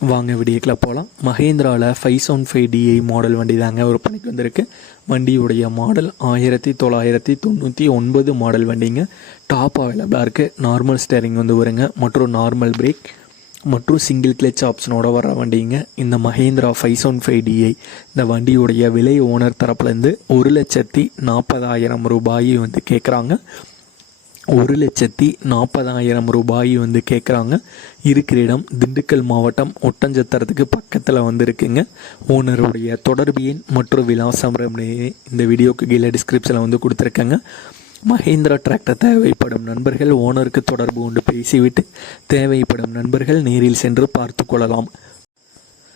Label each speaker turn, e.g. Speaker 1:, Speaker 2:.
Speaker 1: வாங்க விடியக்கில் போகலாம் மஹேந்திராவில் five seven five DI model வண்டி தாங்க ஒரு பணிக்கு வந்திருக்கு. வண்டியுடைய மாடல் ஆயிரத்தி தொள்ளாயிரத்தி தொண்ணூற்றி ஒன்பது மாடல் வண்டிங்க. டாப் அவைலபிளாக இருக்குது நார்மல் ஸ்டேரிங் வந்து வருங்க. மற்றும் நார்மல் பிரேக் மற்றும் சிங்கிள் கிளச் ஆப்ஷனோட வர வண்டிங்க. இந்த Mahindra five seven five DI இந்த வண்டியுடைய விலை ஓனர் தரப்புலேருந்து ஒரு லட்சத்தி நாற்பதாயிரம் ரூபாயை வந்து கேட்குறாங்க ஒரு லட்சத்தி நாற்பதாயிரம் ரூபாய் வந்து கேட்குறாங்க இருக்கிற இடம் திண்டுக்கல் மாவட்டம் ஒட்டஞ்சத்திரத்துக்கு பக்கத்தில் வந்து இருக்குங்க ஓனருடைய தொடர்பு எண் மற்றும் விலாசம் இந்த வீடியோக்கு கீழே டிஸ்கிரிப்ஷனில் வந்து கொடுத்துருக்கேங்க. மஹேந்திரா டிராக்டர் தேவைப்படும் நண்பர்கள் ஓனருக்கு தொடர்பு கொண்டு பேசிவிட்டு தேவைப்படும் நண்பர்கள் நேரில் சென்று பார்த்து கொள்ளலாம்.